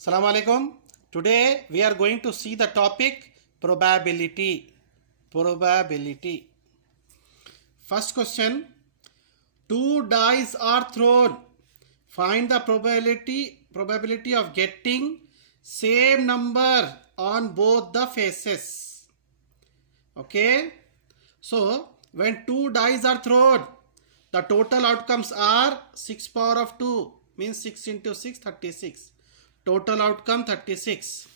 Assalamu alaikum. Today we are going to see the topic probability. Probability. First question. Two dice are thrown. Find the probability of getting same number on both the faces. Okay. So when two dice are thrown, the total outcomes are 6 power of 2 means 6 into 6 36. Total outcome 36.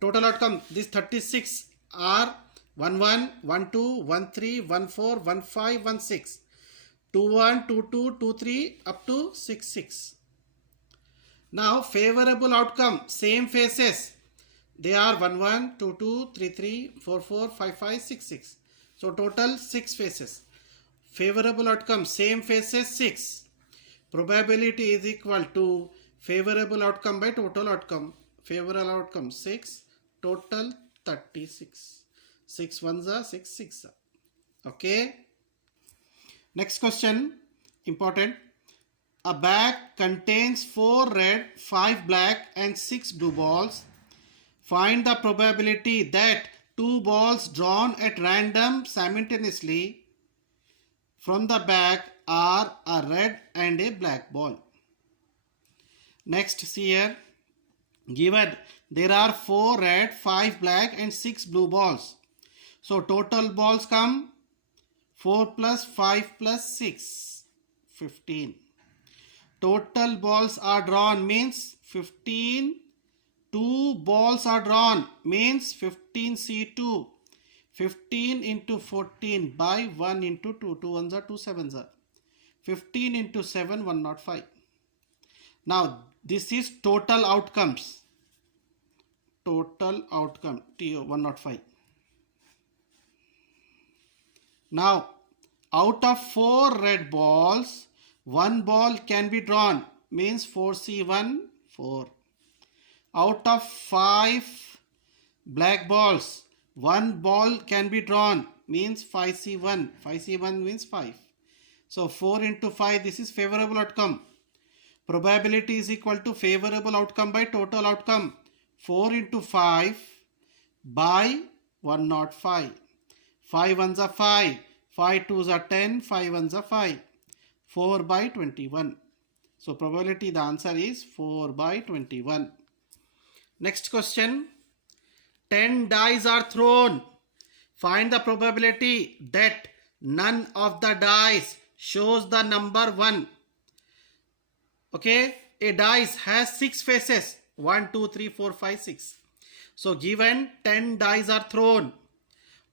Total outcome these 36 are 1 1 1 2 1 3 1 4 1 5 1 6 2 1 2 2 2 3 up to 6 6. Now favorable outcome same faces they are 1 1 2 2 3 3 4 4 5 5 6 6. So total 6 faces. Favorable outcome same faces 6. Probability is equal to favorable outcome by total outcome. Favorable outcome 6, total 36. 6 ones are 6 6. Okay. Next question, important. A bag contains 4 red, 5 black and 6 blue balls. Find the probability that 2 balls drawn at random simultaneously from the bag are a red and a black ball. Next, see here, given there are 4 red, 5 black and 6 blue balls. So total balls come 4 plus 5 plus 6, 15. Total balls are drawn means 15. 2 balls are drawn means 15C2. 15 into 14 by 1 into 2. 2 ones are 2 sevens are. 15 into 7, 105. Now this is total outcomes. Total outcome TO 105. Now out of 4 red balls, 1 ball can be drawn means 4C1 4. Out of 5 black balls, 1 ball can be drawn means 5C1. 5C1 means 5. So 4 into 5, this is favorable outcome. Probability is equal to favorable outcome by total outcome. 4 into 5 by 105. 5 ones are 5. 5 twos are 10. 5 ones are 5. 4 by 21. So probability, the answer is 4 by 21. Next question. 10 dice are thrown. Find the probability that none of the dice shows the number 1. Okay, a dice has 6 faces. 1, 2, 3, 4, 5, 6. So given 10 dice are thrown.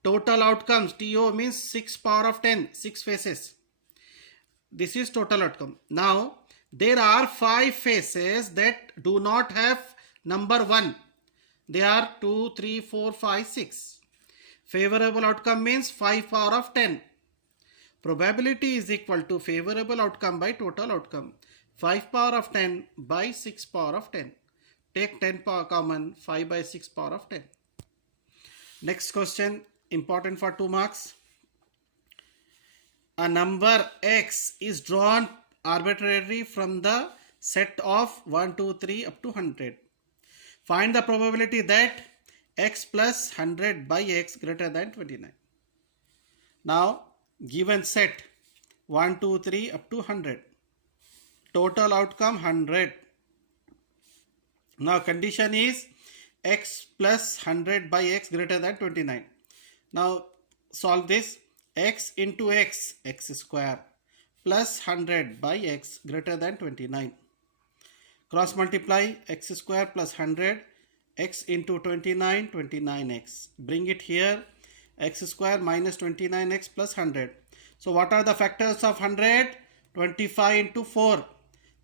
Total outcomes, TO means 6 power of 10, 6 faces. This is total outcome. Now, there are 5 faces that do not have number 1. They are 2, 3, 4, 5, 6. Favorable outcome means 5 power of 10. Probability is equal to favorable outcome by total outcome. 5 power of 10 by 6 power of 10. Take 10 power common, 5 by 6 power of 10. Next question, important for 2 marks. A number x is drawn arbitrarily from the set of 1, 2, 3 up to 100. Find the probability that x plus 100 by x greater than 29. Now, given set 1, 2, 3 up to 100. Total outcome 100. Now condition is x plus 100 by x greater than 29. Now solve this. X into x, x square plus 100 by x greater than 29. Cross multiply x square plus 100, x into 29, 29x. Bring it here, x square minus 29x plus 100. So what are the factors of 100? 25 into 4.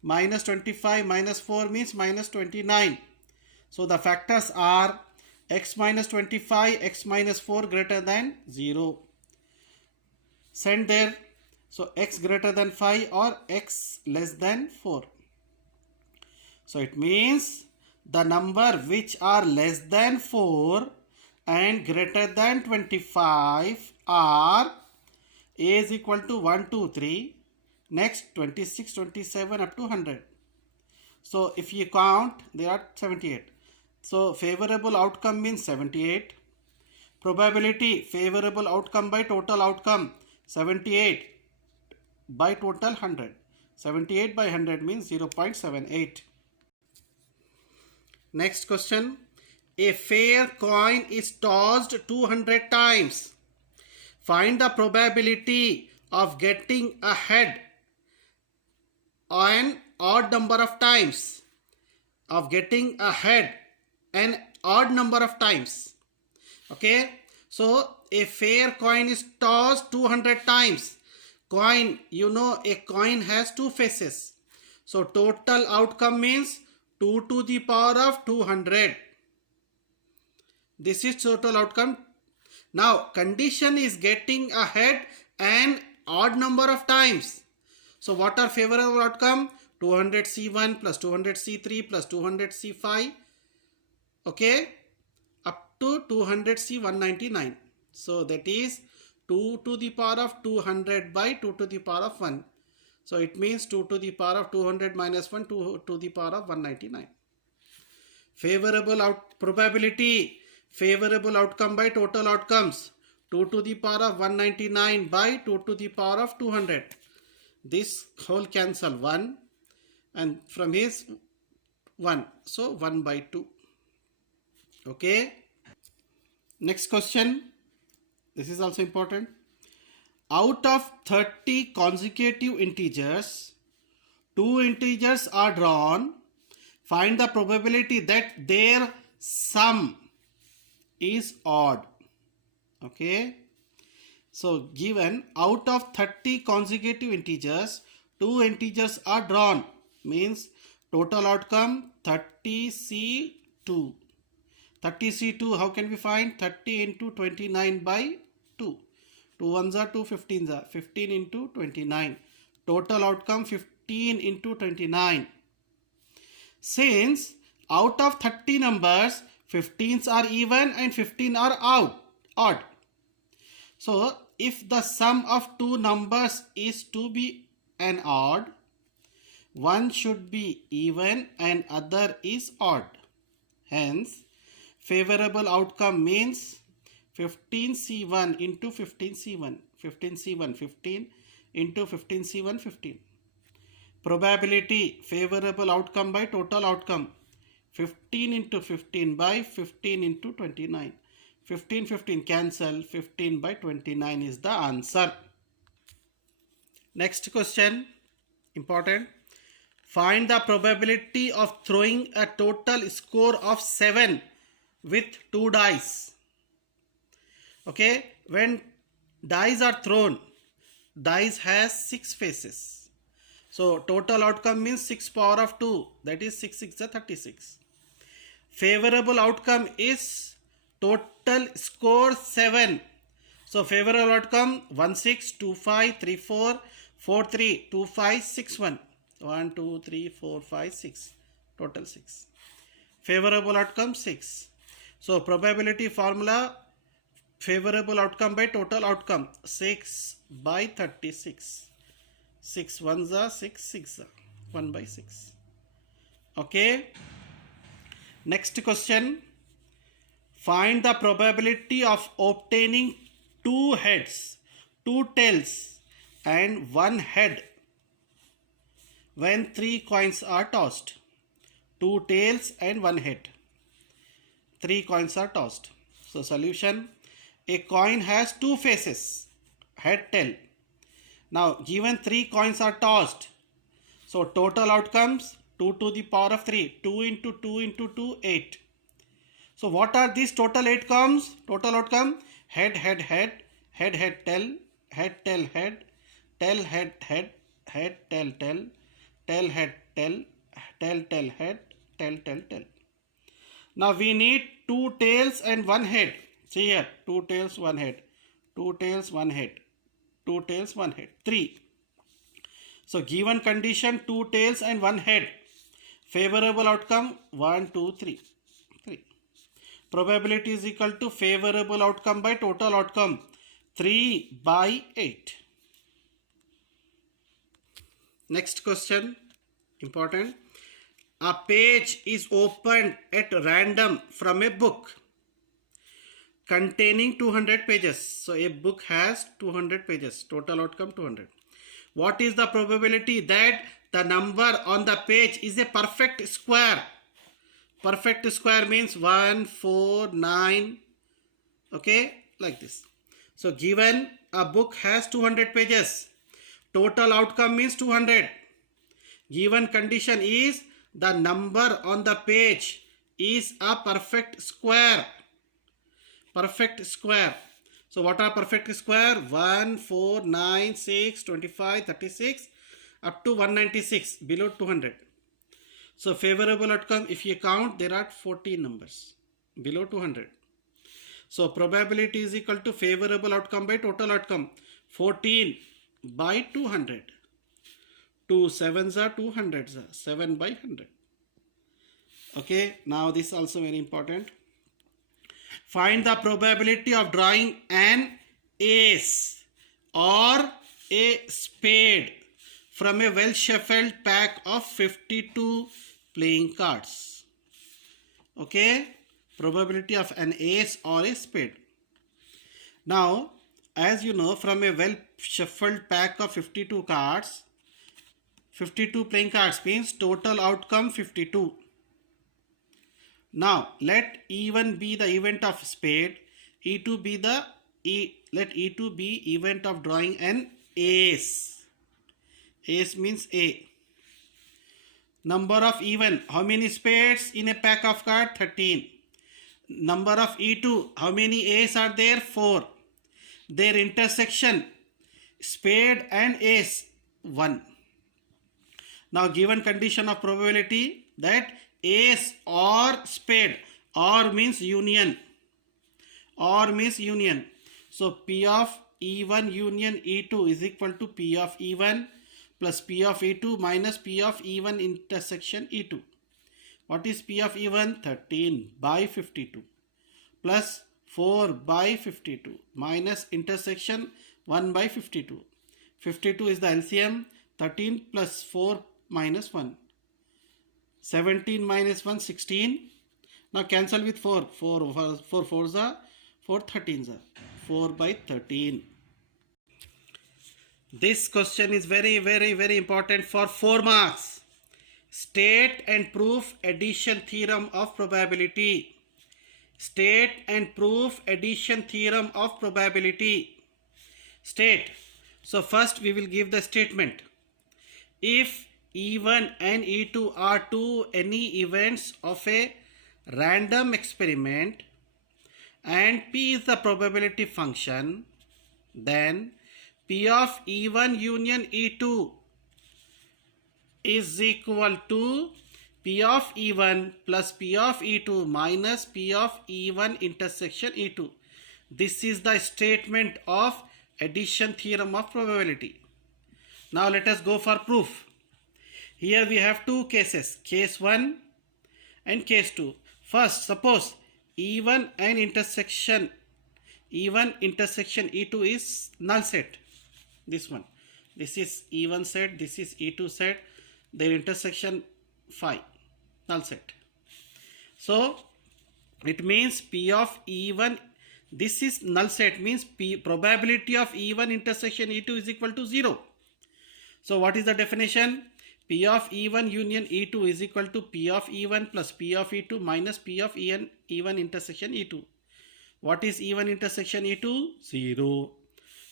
Minus 25 minus 4 means minus 29. So the factors are x minus 25, x minus 4 greater than 0. Send there. So x greater than 5 or x less than 4. So it means the number which are less than 4 and greater than 25 are a is equal to 1, 2, 3. Next 26, 27 up to 100. So if you count, they are 78. So favorable outcome means 78. Probability, favorable outcome by total outcome, 78 by total 100. 78 by 100 means 0.78. Next question. A fair coin is tossed 200 times. Find the probability of getting a head an odd number of times. Of getting a head an odd number of times. Okay. So a fair coin is tossed 200 times. Coin, you know, a coin has two faces. So total outcome means 2 to the power of 200. This is total outcome. Now condition is getting a head an odd number of times. So what are favorable outcome? 200C1 plus 200C3 plus 200C5. Okay. Up to 200C199. So that is 2 to the power of 200 by 2 to the power of 1. So it means 2 to the power of 200 minus 1 to the power of 199. Favorable probability, favorable outcome by total outcomes, 2 to the power of 199 by 2 to the power of 200. This whole cancel 1 and from his 1. So 1 by 2. Okay. Next question. This is also important. Out of 30 consecutive integers, 2 integers are drawn. Find the probability that their sum is odd. Okay. So given out of 30 consecutive integers, 2 integers are drawn. Means total outcome 30C2. 30C2, how can we find? 30 into 29 by 2. 2 ones are 2, 15s are 15 into 29. Total outcome 15 into 29. Since out of 30 numbers, 15s are even and 15 are odd. So if the sum of two numbers is to be an odd, one should be even and other is odd. Hence, favorable outcome means 15C1 into 15C1. 15C1, 15 into 15C1, 15. Probability, favorable outcome by total outcome, 15 into 15 by 15 into 29. 15, 15 cancel, 15 by 29 is the answer. Next question, important. Find the probability of throwing a total score of 7 with 2 dice. Okay, when dice are thrown, dice has 6 faces. So total outcome means 6 power of 2, that is 6 6 is 36. Favorable outcome is total score 7. So favorable outcome 1 6 2 5 3 4 4 3 2 5 6 1. 1 2 3 4 5 6, total 6. Favorable outcome 6. So probability formula, favorable outcome by total outcome, 6 by 36. 6 ones are 6 6 are 1 by 6. Okay. Next question. Find the probability of obtaining 2 heads, 2 tails and 1 head when 3 coins are tossed. 2 tails and 1 head. 3 coins are tossed. So solution, a coin has 2 faces, head, tail. Now given 3 coins are tossed, so total outcomes 2 to the power of 3, 2 into 2 into 2, 8. So what are these total outcomes? Total outcome, head, head, head, head, head, tail, head, tail, head, tail, head, head, head, tail, tail, tail, head, tail, tail, tail, head, tail, tail, tail. Now we need 2 tails and 1 head. See here, 2 tails, 1 head, 2 tails, 1 head, 2 tails, 1 head, 3. So given condition 2 tails and 1 head. Favorable outcome 1, 2, 3. 3. Probability is equal to favorable outcome by total outcome, 3 by 8. Next question, important. a page is opened at random from a book containing 200 pages. So a book has 200 pages. Total outcome 200. What is the probability that the number on the page is a perfect square? Perfect square means 1, 4, 9. Okay, like this. So given a book has 200 pages, total outcome means 200. Given condition is the number on the page is a perfect square. Perfect square. So what are perfect square? 1, 4, 9, 6, 25, 36 up to 196, below 200. So favorable outcome, if you count, there are 14 numbers below 200. So probability is equal to favorable outcome by total outcome. 14 by 200. 2 7s are 200s, 7 by 100. Okay, now this is also very important. Find the probability of drawing an ace or a spade from a well shuffled pack of 52 playing cards. Okay, probability of an ace or a spade. Now, as you know, from a well shuffled pack of 52 cards, 52 playing cards means total outcome 52. Now let E1 be the event of spade, E2 be the let E2 be event of drawing an ace. Ace means A. Number of E1, how many spades in a pack of cards? 13. Number of E2, how many ace are there? 4. Their intersection, spade and ace, 1. Now given condition of probability that ace or spade, or means union, or means union. So P of E1 union E2 is equal to P of E1 plus P of E2 minus P of E1 intersection E2. What is P of E1? 13 by 52 plus 4 by 52 minus intersection 1 by 52. 52 is the LCM. 13 plus 4 minus 1. 17 minus 1, 16. Now cancel with 4. 4 4s are 4 13s are 4 by 13. This question is very important for 4 marks. State and proof addition theorem of probability. State and proof addition theorem of probability. State. So first we will give the statement. If E1 and E2 are any events of a random experiment and P is the probability function, then P of E1 union E2 is equal to P of E1 plus P of E2 minus P of E1 intersection E2. This is the statement of addition theorem of probability. Now let us go for proof. Here we have two cases, case 1 and case 2. First, suppose E1 and intersection E2 is null set. This one. This is E1 set, this is E2 set, their intersection 5, null set. So it means P of E1, this is null set, means probability of E1 intersection E2 is equal to 0. So what is the definition? P of E1 union E2 is equal to P of E1 plus P of E2 minus P of E1 intersection E2. What is E1 intersection E2? 0.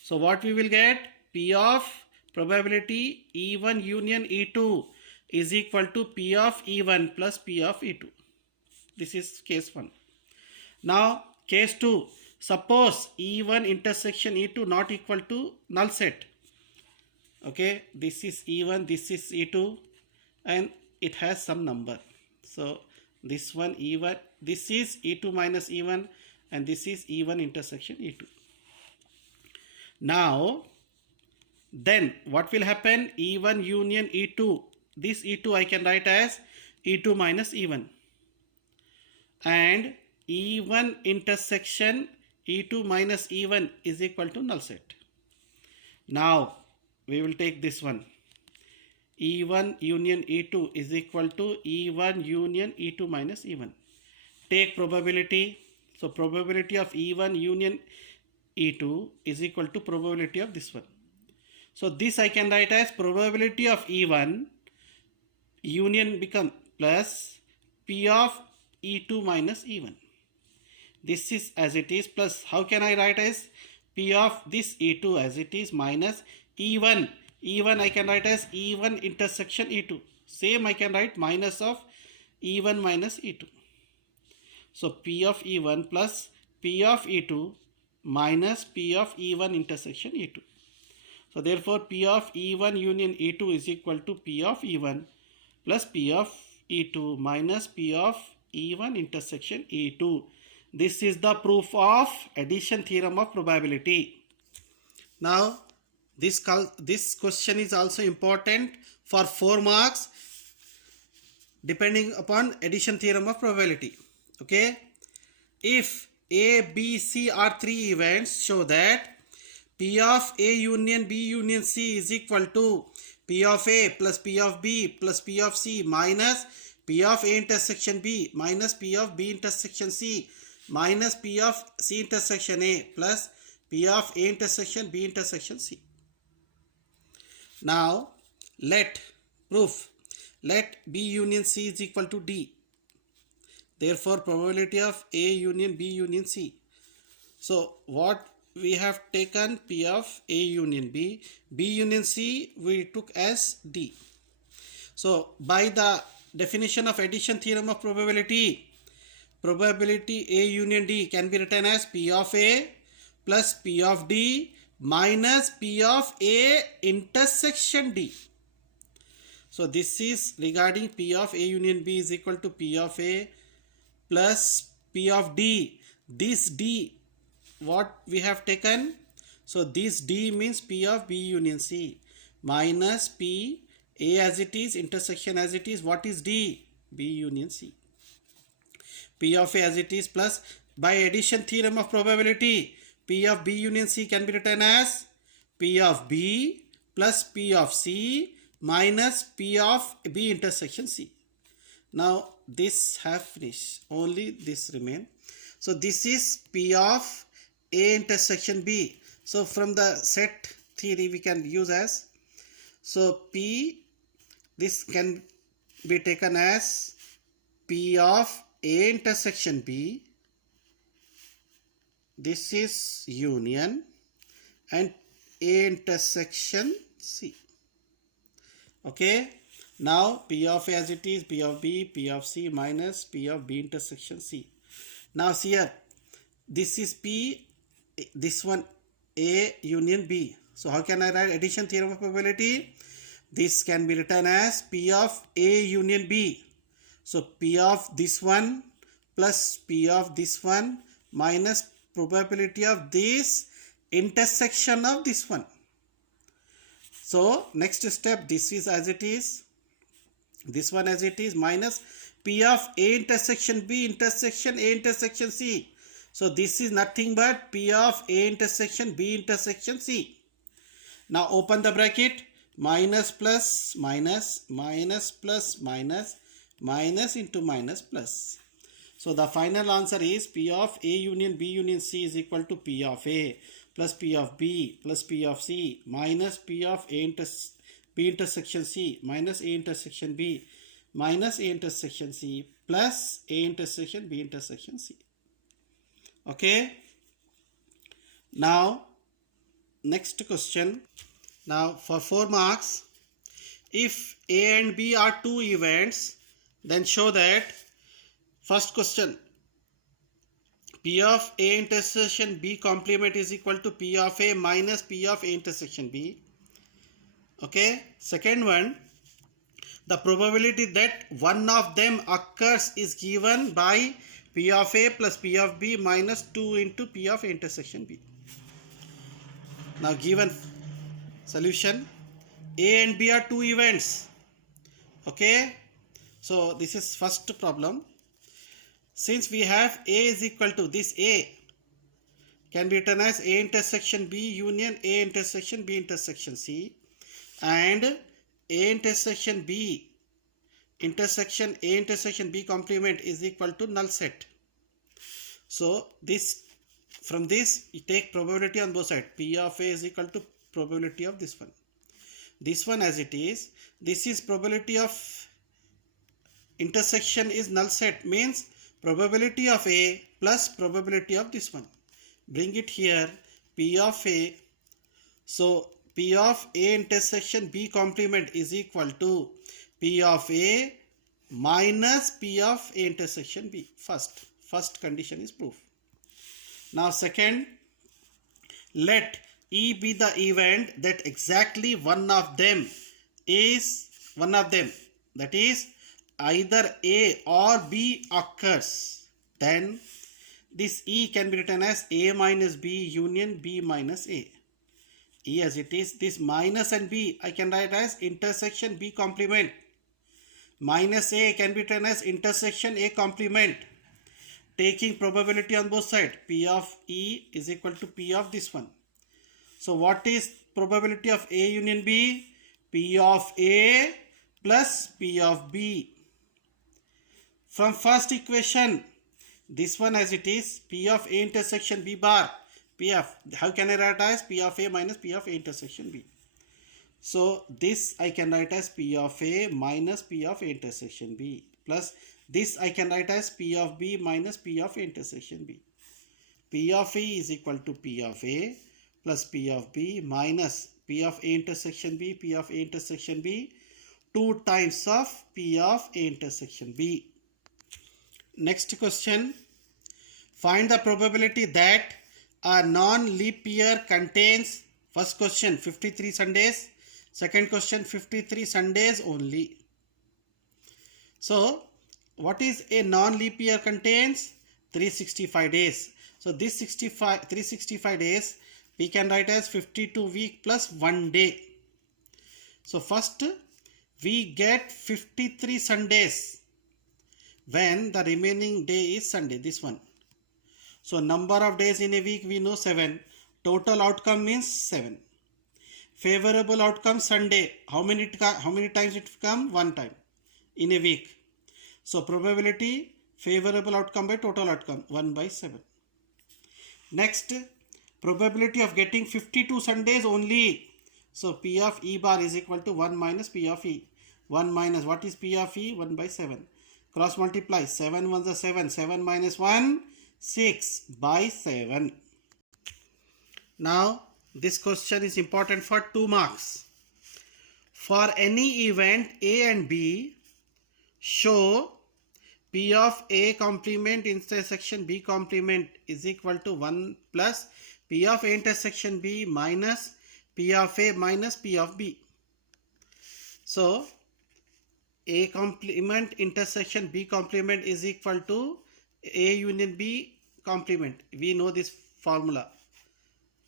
So what we will get? P of probability E1 union E2 is equal to P of E1 plus P of E2. This is case 1. Now case 2. Suppose E1 intersection E2 not equal to null set. Okay, this is E1, this is E2 and it has some number. So this one E1, this is E2 minus E1 and this is E1 intersection E2. Now then what will happen? E1 union E2, this E2 I can write as E2 minus E1 and E1 intersection E2 minus E1 is equal to null set. Now we will take this one. E1 union E2 is equal to E1 union E2 minus E1. Take probability. So probability of E1 union E2 is equal to probability of this one. So this I can write as probability of E1 union become plus P of E2 minus E1. This is as it is plus how can I write as P of this E2 as it is minus E1. E1 I can write as E1 intersection E2. Same I can write minus of E1 minus E2. So P of E1 plus P of E2 minus P of E1 intersection E2. So therefore P of E1 union E2 is equal to P of E1 plus P of E2 minus P of E1 intersection E2. This is the proof of addition theorem of probability. Now this question is also important for 4 marks depending upon addition theorem of probability. Okay, if A, B, C are 3 events, show that P of A union B union C is equal to P of A plus P of B plus P of C minus P of A intersection B minus P of B intersection C minus P of C intersection A plus P of A intersection B intersection C. Now let B union C is equal to D. Therefore probability of A union B union C. So what we have taken P of A union B, B union C we took as D. So by the definition of addition theorem of probability, probability A union D can be written as P of A plus P of D minus P of A intersection D. So this is regarding P of A union B is equal to P of A plus P of D. This D what we have taken, so this D means P of B union C minus P A as it is intersection as it is, what is D? B union C. P of A as it is plus by addition theorem of probability P of B union C can be written as P of B plus P of C minus P of B intersection C. Now this have finished, only this remain. So this is P of A intersection B. So from the set theory we can use as, so P, this can be taken as P of A intersection B, this is union, and A intersection C. Okay, now P of A as it is, P of B, P of C minus P of B intersection C. Now see here, this is P, this one A union B. So how can I write addition theorem of probability? This can be written as P of A union B. So P of this one plus P of this one minus probability of this intersection of this one. So next step, this is as it is, this one as it is minus P of A intersection B intersection A intersection C. So this is nothing but P of A intersection B intersection C. Now open the bracket, minus plus minus minus plus minus minus into minus plus. So the final answer is P of A union B union C is equal to P of A plus P of B plus P of C minus P of B intersection C minus A intersection B minus A intersection C plus A intersection B intersection C. Okay. Now next question. Now for 4 marks, if A and B are 2 events, then show that, first question, P of A intersection B complement is equal to P of A minus P of A intersection B. Okay. Second one, the probability that one of them occurs is given by P of A plus P of B minus 2 into P of A intersection B. Now given solution, A and B are 2 events. Okay. So this is first problem. Since we have A is equal to this A can be written as A intersection B union A intersection B intersection C, and A intersection B complement is equal to null set. So this, from this you take probability on both sides. P of A is equal to probability of this one. This one as it is. This is probability of intersection is null set, means probability of A plus probability of this one. Bring it here, P of A. So P of A intersection B complement is equal to P of A minus P of A intersection B. First condition is proof. Now second, let E be the event that exactly one of them, that is either A or B occurs. Then this E can be written as A minus B union B minus A. E as it is, this minus and B I can write as intersection B complement. Minus A can be written as intersection A complement. Taking probability on both sides, P of E is equal to P of this one. So what is probability of A union B? P of A plus P of B. From first equation, this one as it is, P of A intersection B bar, P of, how can I write as P of A minus P of A intersection B? So this I can write as P of A minus P of A intersection B, plus this I can write as P of B minus P of A intersection B. P of A is equal to P of A plus P of B minus P of A intersection B, P of A intersection B, 2 times of P of A intersection B. Next question, find the probability that a non-leap year contains, first question 53 Sundays, second question 53 Sundays only. So what is a non-leap year contains? 365 days. So this 365 days we can write as 52 week plus 1 day. So first we get 53 Sundays when the remaining day is Sunday, this one. So number of days in a week we know 7. Total outcome means 7. Favorable outcome Sunday. How many times it come? 1 time in a week. So probability favorable outcome by total outcome 1 by 7. Next, probability of getting 52 Sundays only. So P of E bar is equal to 1 minus P of E. 1 minus, what is P of E? 1 by 7. Cross multiply, 7 1s are 7. 7 minus 1, 6 by 7. Now this question is important for 2 marks. For any event A and B, show P of A complement intersection B complement is equal to 1 plus P of A intersection B minus P of A minus P of B. So A complement intersection B complement is equal to A union B complement. We know this formula.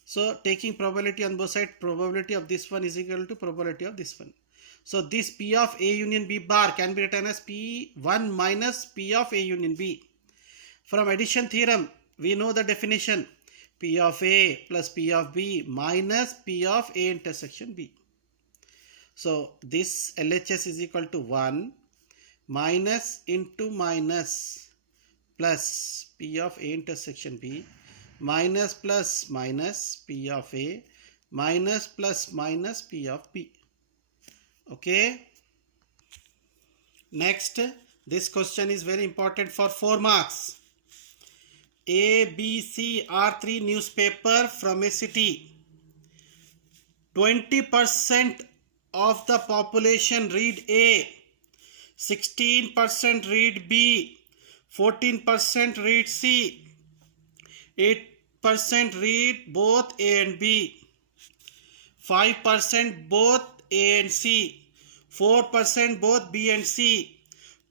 So taking probability on both sides, probability of this one is equal to probability of this one. So this P of A union B bar can be written as P1 minus P of A union B. From addition theorem, we know the definition. P of A plus P of B minus P of A intersection B. So this LHS is equal to 1 minus into minus plus P of A intersection B minus plus minus P of A minus plus minus P of B. Okay. Next, this question is very important for 4 marks. A, B, C are 3 newspapers from a city. 20% of the population read A, 16% read B, 14% read C, 8% read both A and B, 5% both A and C, 4% both B and C,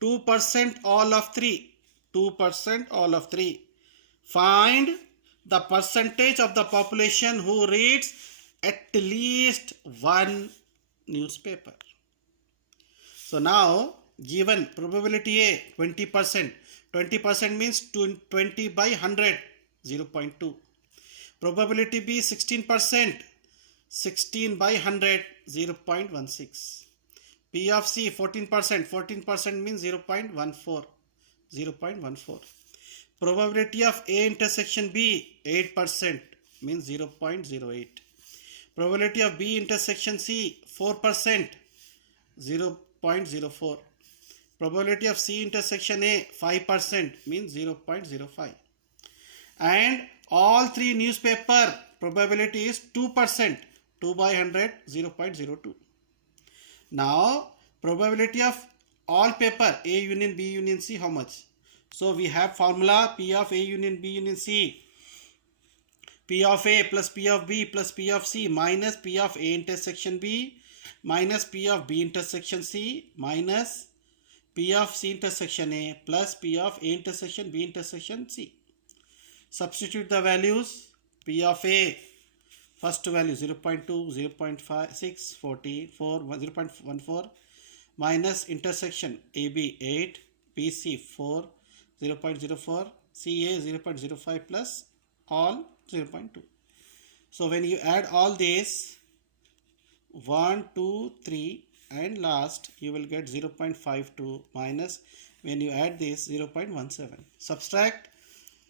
2% all of 3, 2% all of 3. Find the percentage of the population who reads at least 1 newspaper. So now given probability A 20%. 20% means 20 by 100, 0.2. Probability B 16%. 16 by 100, 0.16. P of C 14%. 14% means 0.14. 0.14. Probability of A intersection B 8% means 0.08. Probability of B intersection C 4%, 0.04. Probability of C intersection A 5% means 0.05. And all three newspaper probability is 2%, 2 by 100, 0.02. Now probability of all paper A union B union C, how much? So we have formula P of A union B union C. P of A plus P of B plus P of C minus P of A intersection B minus P of B intersection C minus P of C intersection A plus P of A intersection B intersection C. Substitute the values. P of A, first value 0.2, 0.5, 6, 40, 4, 0.14 minus intersection AB 8, BC 4, 0.04, CA 0.05 plus all 0.2. So when you add all these 1, 2, 3 and last you will get 0.52 minus when you add this 0.17. Subtract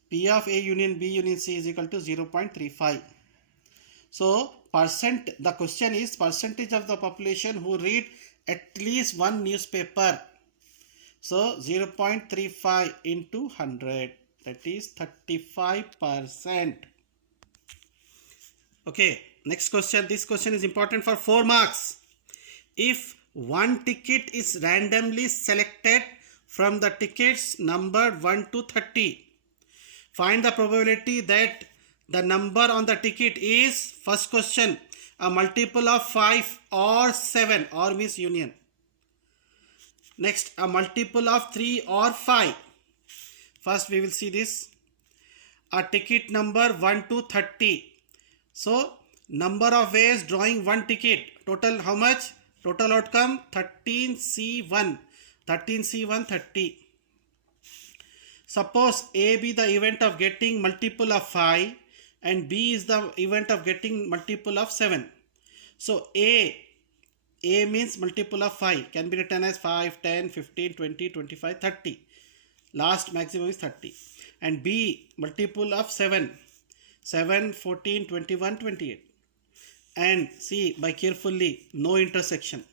P of A union B union C is equal to 0.35. So the question is percentage of the population who read at least one newspaper. So 0.35 into 100, that is 35%. Okay, next question. This question is important for 4 marks. If one ticket is randomly selected from the tickets numbered 1 to 30, find the probability that the number on the ticket is, first question, a multiple of 5 or 7, or means union. Next, a multiple of 3 or 5. First we will see this. A ticket number 1 to 30. So number of ways drawing one ticket. Total how much? Total outcome 13C1. 13C1 30. Suppose A be the event of getting multiple of 5 and B is the event of getting multiple of 7. So A means multiple of 5 can be written as 5, 10, 15, 20, 25, 30. Last maximum is 30. And B multiple of 7. 7, 14, 21, 28. And see by carefully no intersection.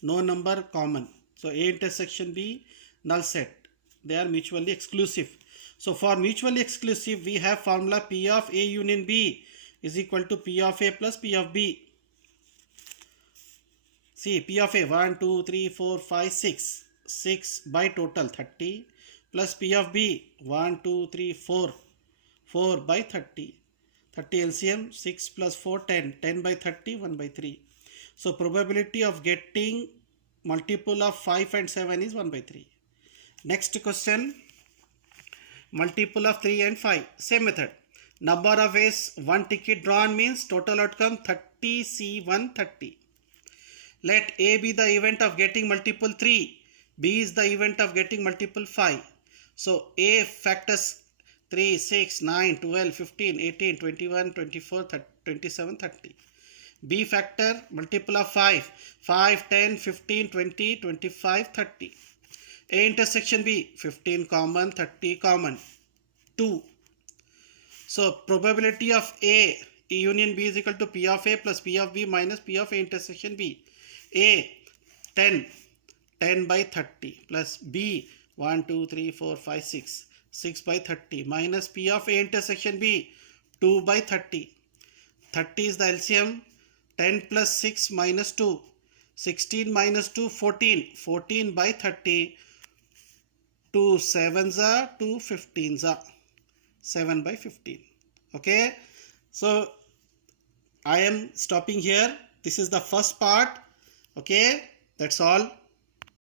No number common. So A intersection B null set. They are mutually exclusive. So for mutually exclusive we have formula P of A union B is equal to P of A plus P of B. See P of A 1, 2, 3, 4, 5, 6. 6 by total 30 plus P of B 1, 2, 3, 4. 4 by 30. 30 LCM 6 plus 4 10. 10 by 30 1 by 3. So probability of getting multiple of 5 and 7 is 1 by 3. Next question, multiple of 3 and 5. Same method. Number of ways one ticket drawn means total outcome 30C1 30. Let A be the event of getting multiple 3. B is the event of getting multiple 5. So A factors 3, 6, 9, 12, 15, 18, 21, 24, 30, 27, 30. B factor multiple of 5. 5, 10, 15, 20, 25, 30. A intersection B 15 common, 30 common, 2. So probability of A union B is equal to P of A plus P of B minus P of A intersection B. A 10. 10 by 30 plus B 1, 2, 3, 4, 5, 6. 6 by 30 minus P of A intersection B 2 by 30. 30 is the LCM. 10 plus 6 minus 2. 16 minus 2 14. 14 by 30. 2 7s are 2 15s are 7 by 15. Okay, so I am stopping here. This is the first part. Okay, that's all.